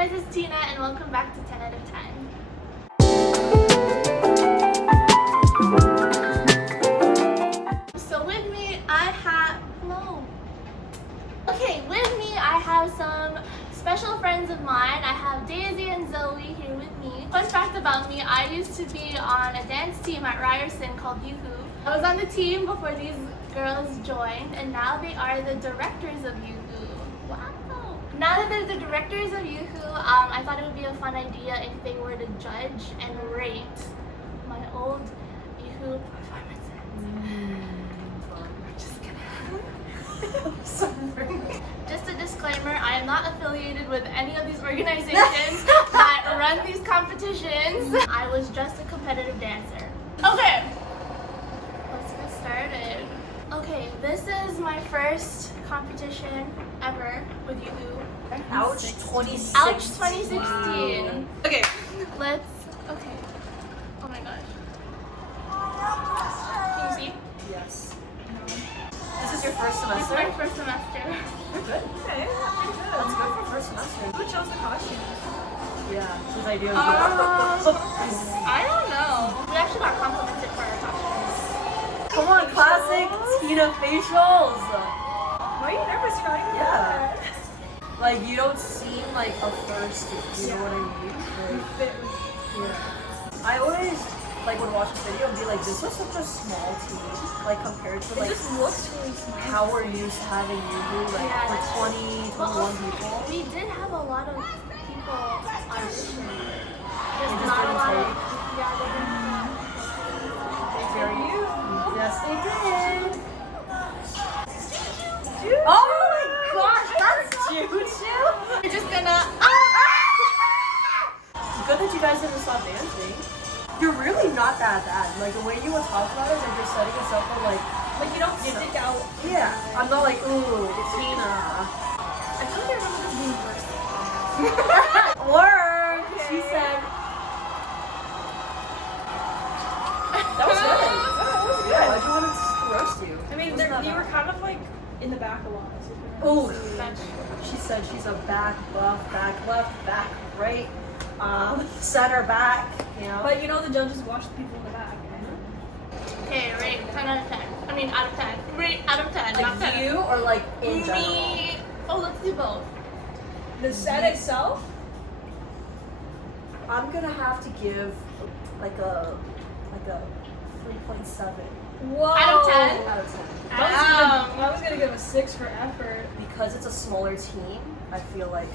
guys, it's Tina and welcome back to 10 out of 10. So with me I have some special friends of mine. I have Daisy and Zoe here with me. Fun fact about me, I used to be on a dance team at Ryerson called UHHU. I was on the team before these girls joined and now they are the directors of UHHU. Wow! Now that they're the directors of UHHU, I thought it would be a fun idea if they were to judge and rate my old UHHU performances. Just kidding. I'm sorry. Just a disclaimer, I am not affiliated with any of these organizations that run these competitions. I was just a competitive dancer. Okay, let's get started. Okay, this is my first competition ever with UHHU. Ouch 2016. Ouch 2016. Wow. Okay, okay. Oh my gosh. Can you see? Yes. This is your first This is semester? my first semester. You're good. Okay. That's good for first semester. Who chose the costumes? Yeah, whose idea is I don't know. We actually got complimented for our costumes. Come on, classic Tina facials. Why are you nervous? You're not even Yeah. Like, you don't seem like a first, you know what I mean? Like, yeah. I always like would watch this video and be like, this was such a small team, like compared to It like just looks really small. how we're used to having UHHU, like Yeah, for that's 20, 21 people. We did have a lot of people audition. They Just just not a didn't lot of. take. Yeah, they didn't. Very you. Yes, they did. Oh my gosh, that's Choo-Choo. You're just gonna. It's good that you guys didn't stop dancing. You're really not that bad. Like the way you would talk about it, like you're setting us up for like you don't stick out. yeah. I'm not like ooh, Tina. I feel like I remember this being first. Word. She said. That was good. That was good. Why'd you want to roast you? I mean, Wasn't that you were bad? kind of like in the back a lot. So Ooh. That's She said she's a back buff, back left, back right, center back, you know. but you know, the judges watch the people in the back. okay, rate 10 out of 10. I mean, out of 10. Rate out of 10. Not Like 10. you or like in general? Me. Oh, let's do both. The set itself. I'm gonna have to give like a 3.7 Whoa. Out of 10? out of 10. I was gonna give a 6 for effort. Because it's a smaller team, I feel like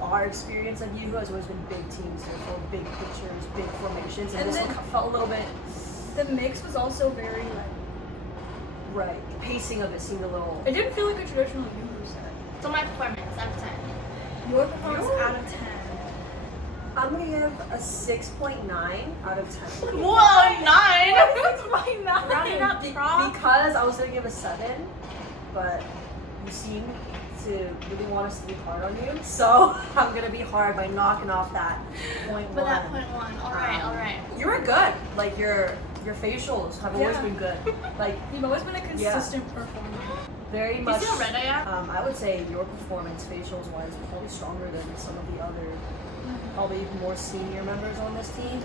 our experience of UHHU has always been big teams, therefore big pictures, big formations, and And this then- one felt a little bit The mix was also very like. right. The pacing of it seemed a little. It didn't feel like a traditional UHHU set. So my performance out of 10. Your performance out of 10. I'm gonna give a 6.9 out of 10. Whoa, 9! Rounding up Because I was gonna give a 7, but you seem to really want us to be hard on you, so I'm gonna be hard by knocking off that 0.1. But that point 1. Alright. You were good. Like your facials have always Yeah. been good. Like You've always been a consistent performer. very Do you much. see how red I am? I would say your performance, facials wise, was probably stronger than some of the other, probably more senior members on this team.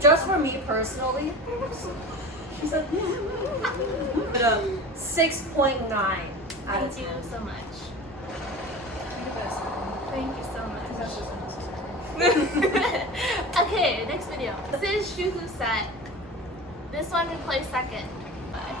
Just for me personally, she said, but 6.9 out of Thank you 10. so much. You're the best. Thank you so That's much. just unnecessary. Okay, next video. This is Shuhu set. This one we play second. Bye.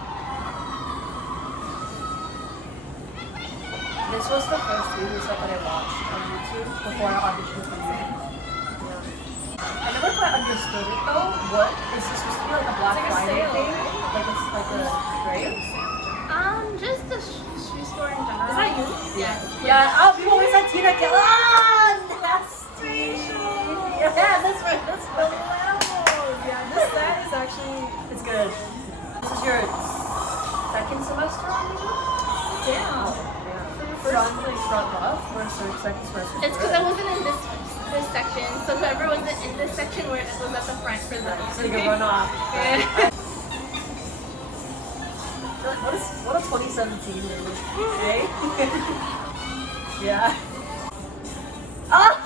This was the first video set that I watched on YouTube before I auditioned for you. Yeah. I never quite understood it though. What is this supposed to be like a Black It's like a Friday sale, thing? right? Like it's like a right? Just a shoe store in general. Is that you? Yes. Yeah. Oh, people always said Tina Kill. Ah, nasty. Yeah, that's right. That's the level. Yeah, this set is actually. It's good. This is your second semester on YouTube? Damn. Front buff or second semester? It's because I wasn't in this section, so whoever wasn't in this section was at the front for them. So you can run off. Yeah. What a 2017 movie, eh? Yeah. Ah!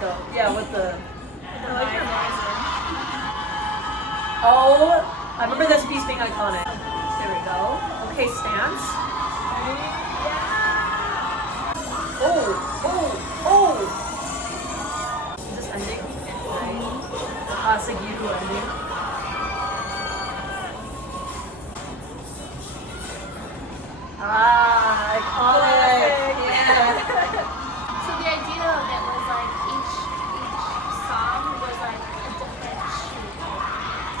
So yeah, with the I like your visor. oh, I remember this piece being iconic. There we go. Okay, stance. Oh. Is this ending? Right. It's like you ending. Iconic. Yeah. So the idea of it was like each song was like a different shoe.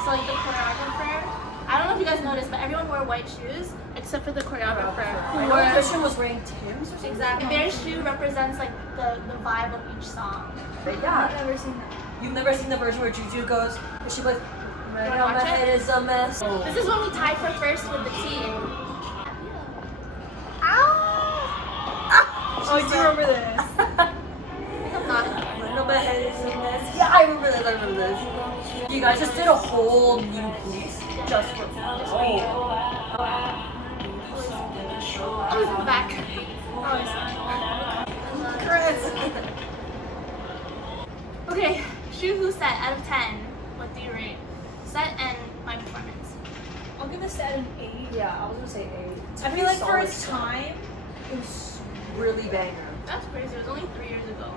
So like the choreographer, I don't know if you guys noticed, but everyone wore white shoes except for the choreographer. I know Christian was wearing Tim's or something. Exactly. Their shoe represents like the vibe of each song. But I've yeah, never seen that. you've never seen the version where Juju goes, and she goes, right wanna now my watch it? head is a mess. This is when we tied for first with the team. Oh, I do remember this. I'm not. Right now my head is a mess. Yeah, I remember this. You guys just did a whole new piece just for Oh, it's in the back. Chris. Okay, Shuhu set out of 10. What do you rate? Set and my performance. I'll give this set an 8. Yeah, I was gonna say 8. I feel like for its time, it was really banger. That's crazy. It was only 3 years ago.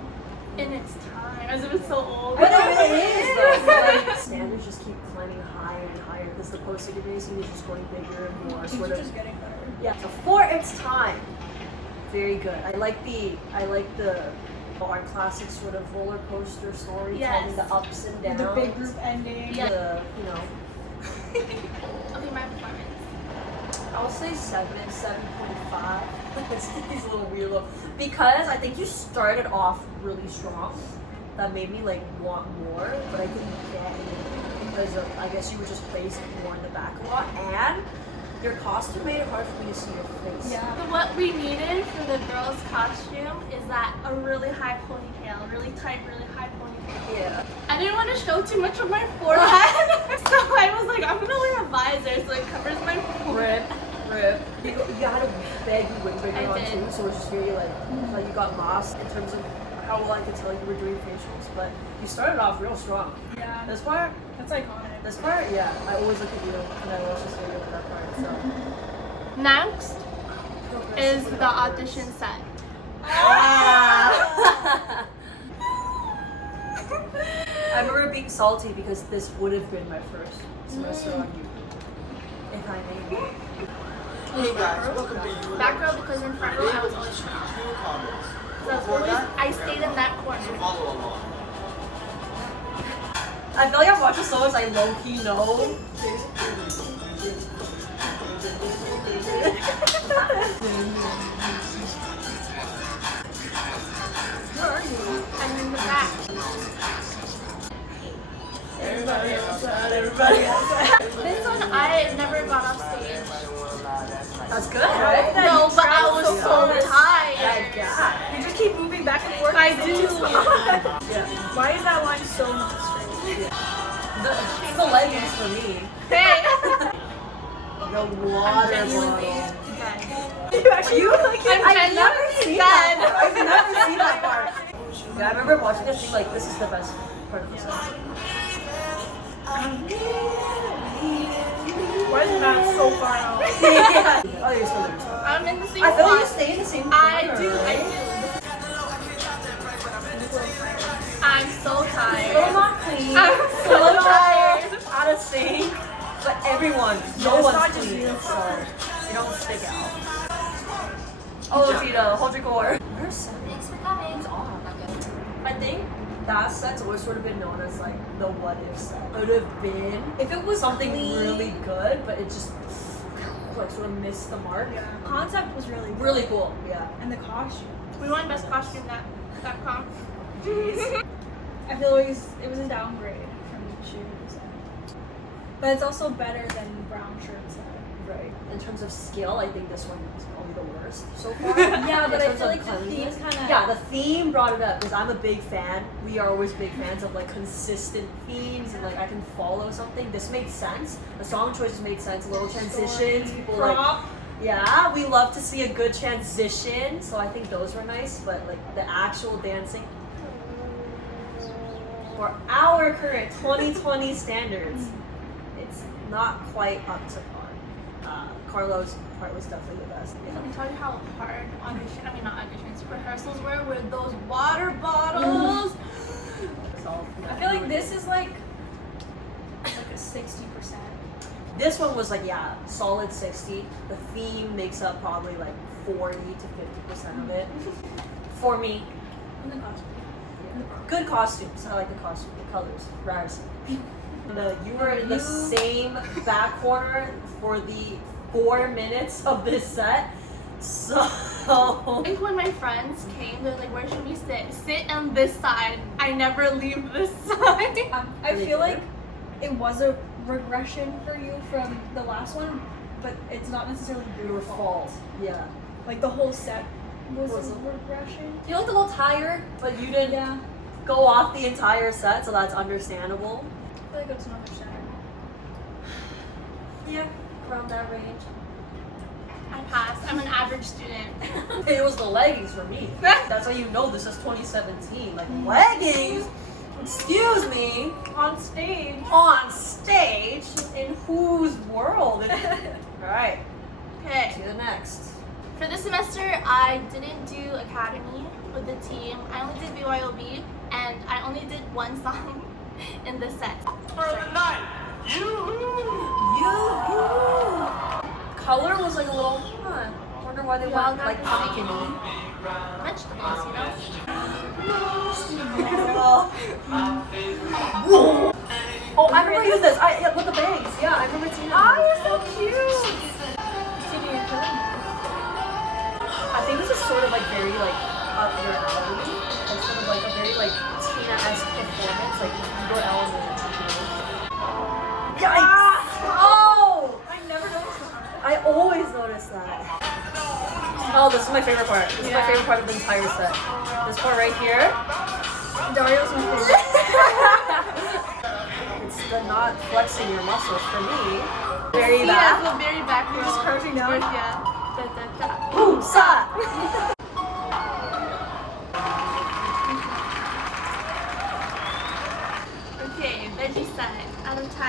In its time, as it was so old. But it really is though. Like, standards just keep climbing higher and higher because the post-secondary racing is just going bigger and more things sort are of. just getting better. Yeah. So for its time, very good. I like the art classic sort of roller coaster story, telling Yes. the ups and downs. The big group ending. Yeah. The Okay, my performance. I'll say 7.5. It's these little weird little because I think you started off really strong. That made me like want more, but I didn't get it because of I guess you were just placed more in the back a lot, and your costume made it hard for me to see your face. Yeah. So what we needed for the girl's costume is that a really high ponytail, really tight, really high ponytail. Yeah. I didn't want to show too much of my forehead, so I was like, I'm gonna wear a visor so it covers my forehead. Rip. You had a big windbreaker I on did. too, so it was just very like you got lost in terms of how well I could tell you were doing facials, but you started off real strong. Yeah. This part, That's iconic. yeah, I always look at you and I watch this video for that part. So Next is the audition set. Ah. I remember being salty because this would have been my first semester on you. If I may. Hey guys, welcome to you. Back row because in front row I was always strong. So I stayed in that corner. Follow along. I feel like I've watched it so much I low-key know. Where are you? I'm in the back. Everybody outside. This one I never got off stage. That's good, right? No, but I was so tired. Yeah. You just keep moving back and forth. I do. Yeah. Why is that line so not straight? The leggings for me. Hey. The water Genuinely bottle. dead. You actually look like it. I've never genuinely seen dead. that. I've never seen that part. Yeah, I remember watching this thing like this is the best part of the song. Why is Matt so far out? Yeah. Oh, you're still there. I'm in the same I feel like you spot. stay in the same corner. I do. right? I'm so Still tired. not clean. I'm so tired. Out of sync. But everyone, no it's one's not just clean, you. so you don't stick out. Oh, Tita, hold your core. Thanks for coming. I think that set's always sort of been known as like the what if set. It would have been if it was something really good, but it just like sort of missed the mark. Yeah. Concept was really good. Really cool. Yeah. And the costume. We won best costume that com. I feel like it was a downgrade from shoes. But it's also better than brown shirts. Right. In terms of skill, I think this one is probably the worst so far. Yeah, but In I terms feel of like the cleanliness. theme kinda- Yeah, the theme brought it up because I'm a big fan. We are always big fans of like consistent themes and like I can follow something. This made sense. The song choices made sense. Little transitions. People like. Prop. Yeah, we love to see a good transition. So I think those were nice. But like the actual dancing. for our current 2020 standards, it's not quite up to par. Carlo's part was definitely the best. Let me tell you how hard auditions, rehearsals were with those water bottles. I feel like this is like a 60%. This one was like, yeah, solid 60. The theme makes up probably like 40 to 50% of it. For me. And the costume. Good costumes. I like the costume, the colors. Ryerson. You were in the same back corner for the 4 minutes of this set. So I think when my friends came, they're like, where should we sit? Sit on this side. I never leave this side. I feel like it was a regression for you from the last one, but it's not necessarily your fault. Yeah. Like the whole set was a regression. You looked a little tired, but you didn't go off the entire set, so that's understandable. I feel like it's another set. Yeah, around that range. I passed. I'm an average student. It was the leggings for me. That's how you know this is 2017. Like, leggings? Excuse me? On stage. On stage? In whose world? Alright, Okay. to the next. For this semester, I didn't do academy with the team. I only did BYOB, and I only did one song in the set. For the night. Color was like a little, wonder why they We all went got like the pumpkin-y. Vegetables, you know? Oh, I remember you this. With the bangs. Yeah, I remember seeing that. Oh, you're so cute! I think this is sort of like very like up your alley. Like sort of like a very like Tina-esque performance, like your element. Yikes! Oh! I never noticed that. I always notice that. Oh, this is my favorite part. This is my favorite part of the entire set. This part right here. Dario's my favorite. It's the not flexing your muscles for me. Very Yeah, bad. the very back row. Just curving down. Yeah. Da, da, da. Boom, sa! Okay, veggie set out of 10.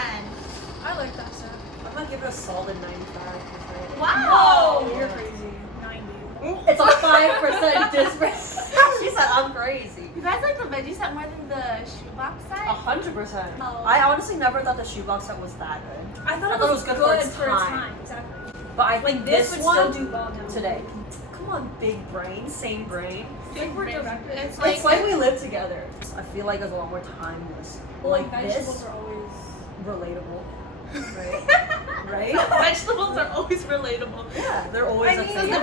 I like that set. I'm gonna give it a solid 95%. Wow! You're crazy. 90. It's a 5% difference. She said I'm crazy. You guys like the veggie set more than the shoebox set? 100%. Oh. I honestly never thought the shoebox set was that good. I thought it was good good for its time. Exactly. But I think This this would one still do well now. today. Come on, big brain, same brain. Like we're directed. It's It's like we live together. I feel like it's a lot more timeless. Like vegetables this, are always relatable. Right? Right? Vegetables are always relatable. Yeah, they're always a I mean, thing. the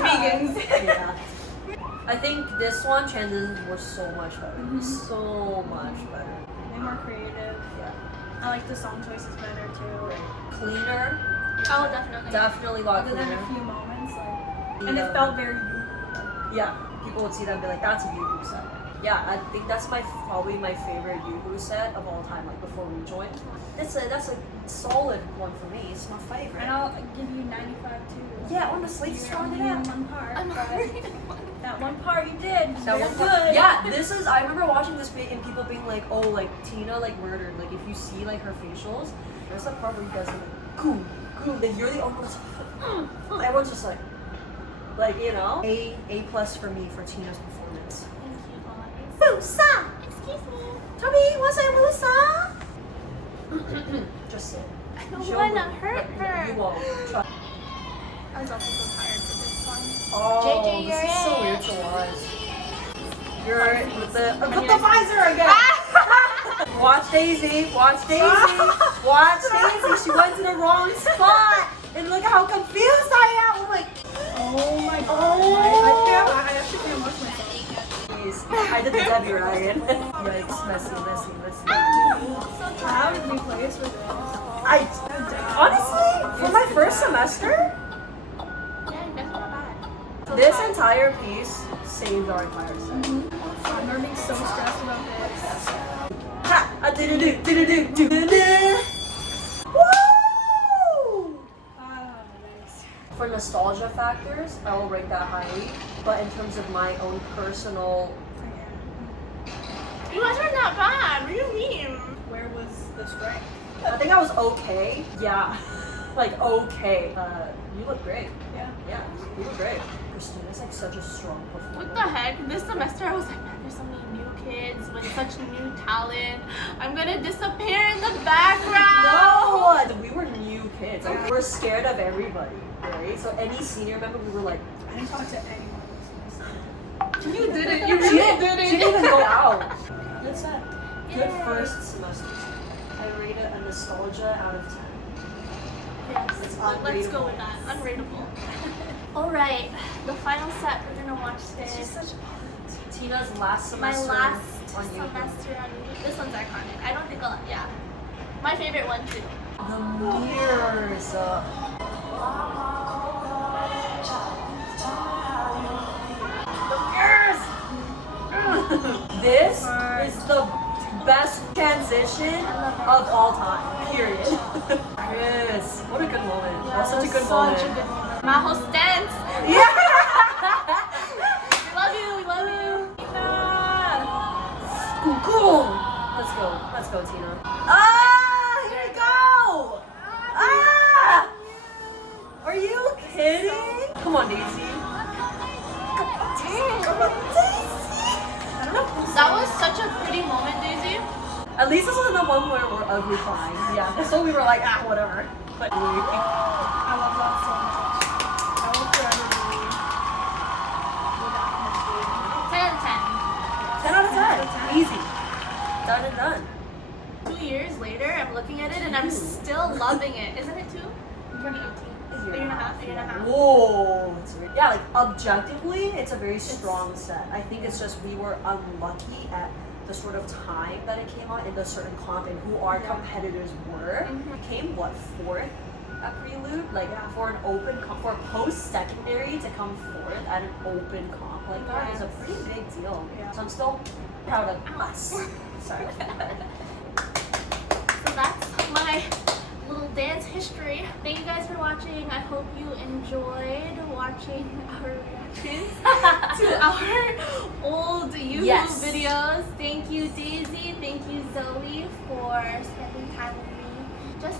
vegans. Yeah. I think this one transitions were so much better. So much better. way more creative. Yeah. I like the song choices better too. Cleaner. Oh, definitely. Definitely a lot Other than cleaner. a few moments, and it felt very you. Yeah, people would see that and be like, that's a Yoo-Hoo set. Yeah, I think that's probably my favorite Yoo-Hoo set of all time, like before we joined. That's a solid one for me. It's my favorite. And I'll give you 95 too. Yeah, honestly, You strong only it out. did one part, I'm but hungry. that one part you did. That Very one good. part- Yeah, this is. I remember watching this bit and people being like, "Oh, like Tina like murdered." Like if you see like her facials, there's that part where you guys are like, "Cool, cool." Then you're the only one. That's, everyone's just like you know, A plus for me for Tina's performance. Thank you, guys. Musa, Excuse me. Tommy, what's that, Musa? Just sit. I don't She'll want to move. hurt her. You won't. Try. I was also so tired for this one. Oh, JJ, this is you're so in. weird to watch. You're with the visor again. Watch Daisy. Watch Daisy. Watch Daisy. She went to the wrong spot. And look how confused I am. I'm like, Oh my god. oh. I actually can't watch myself. Jeez. I did the Debbie Ryan. Yikes. Messy. How did we play this with it? Honestly, for my first semester, Yeah, you guys are not bad. this entire piece saved our entire set. I remember being so stressed about this. Ha! I do. Woo! Nice. For nostalgia factors, I will rate that highly. But in terms of my own personal, You guys are not bad. bad. What do you mean? Where was the strength? I think I was okay. Yeah. Like, okay. You look great. Yeah. Yeah, you look great. Christina's like such a strong performer. What the heck? This semester I was like, man, there's so many new kids with such new talent. I'm gonna disappear in the background. No! We were new kids. Like, we were scared of everybody, right? So any senior member, we were like, I didn't talk to anyone. You did it. You she really did didn't even it. go out. Good set. Good Yay. first semester. I rate it a nostalgia out of 10. Yes, It's let's go unrateable. with that. Unrateable. Alright, the final set we're gonna watch It's today. just such Tina's last My semester last on YouTube. semester on YouTube. This one's iconic. I don't think I'll, yeah. My favorite one too. The mirrors. This is the best transition of all time. Period. Yes. What a good moment. That was such a good moment. Maho stance. Yeah. We love you. We love you. Cool. Let's go. Let's go, Tina. Ah! Here we go. Ah! Are you kidding? Come on, Daisy. Come on, Daisy. That was such a pretty moment, Daisy. At least this wasn't the one where we're ugly crying. Yeah, so we were like, whatever. But I love that so much. I will forever be without 10 10 out of 10. Easy. Done and done. 2 years later, I'm looking at it and I'm still loving it. Isn't it 2? 2018. A year and a half. A year and a half. Whoa. Yeah, like objectively, it's a very strong set. I think it's just we were unlucky at the sort of time that it came out in the certain comp and who our competitors were. We came, what, 4th at Prelude? Like, for an open comp, for post-secondary to come 4th at an open comp like that is a pretty big deal. Yeah. So I'm still proud of us. Sorry. So that's my little dance history. Thank you guys for watching. I hope you enjoyed watching our reactions to our old YouTube videos. Thank you, Daisy. Thank you, Zoe, for spending time with me. Just,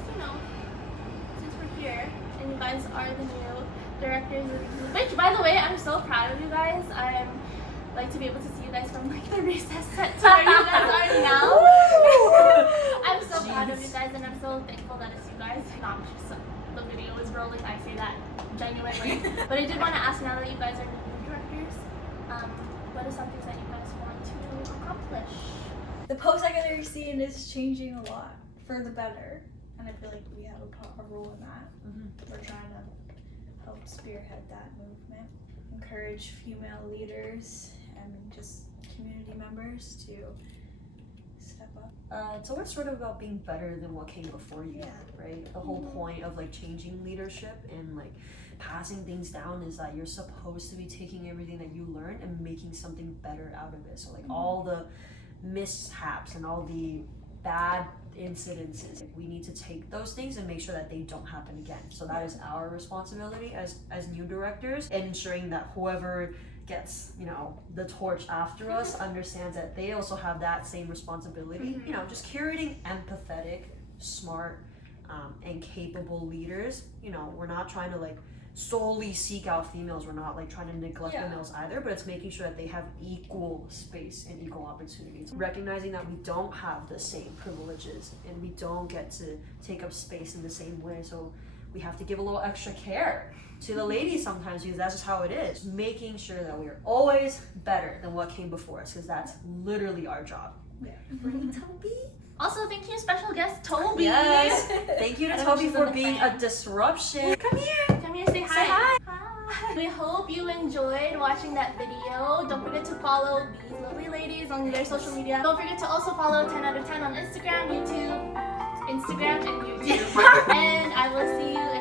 since we're here and you guys are the new directors of YouTube, which, by the way, I'm so proud of you guys. I'm like to be able to see you guys from like the recess set to where you guys are now. I'm so proud of you guys and I'm so thankful that it's you guys. Not just the video is rolling, I say that genuinely. But I did want to ask, now that you guys are new directors, what are some things that you guys want to accomplish? The post-secondary scene is changing a lot for the better, and I feel like we have a role in that. We're trying to help spearhead that movement, encourage female leaders and just community members to step up. It's always sort of about being better than what came before you, right? The whole point of like changing leadership and like passing things down is that you're supposed to be taking everything that you learn and making something better out of it. So like all the mishaps and all the bad incidences, we need to take those things and make sure that they don't happen again. So that is our responsibility as new directors, and ensuring that whoever gets the torch after us understands that they also have that same responsibility. Just curating empathetic, smart, and capable leaders. We're not trying to like solely seek out females. We're not like trying to neglect the males either, but it's making sure that they have equal space and equal opportunities. Recognizing that we don't have the same privileges and we don't get to take up space in the same way. So we have to give a little extra care to the ladies sometimes, because that's just how it is. Making sure that we are always better than what came before us, because that's literally our job. Right, Toby? Also, thank you, special guest Toby. Yes. Thank you to I know Toby she's for on the being fan. a disruption. Come here. Come here, say hi. Say hi. Hi. We hope you enjoyed watching that video. Don't forget to follow these lovely ladies on their social media. Don't forget to also follow 10 out of 10 on Instagram, and YouTube. And I will see you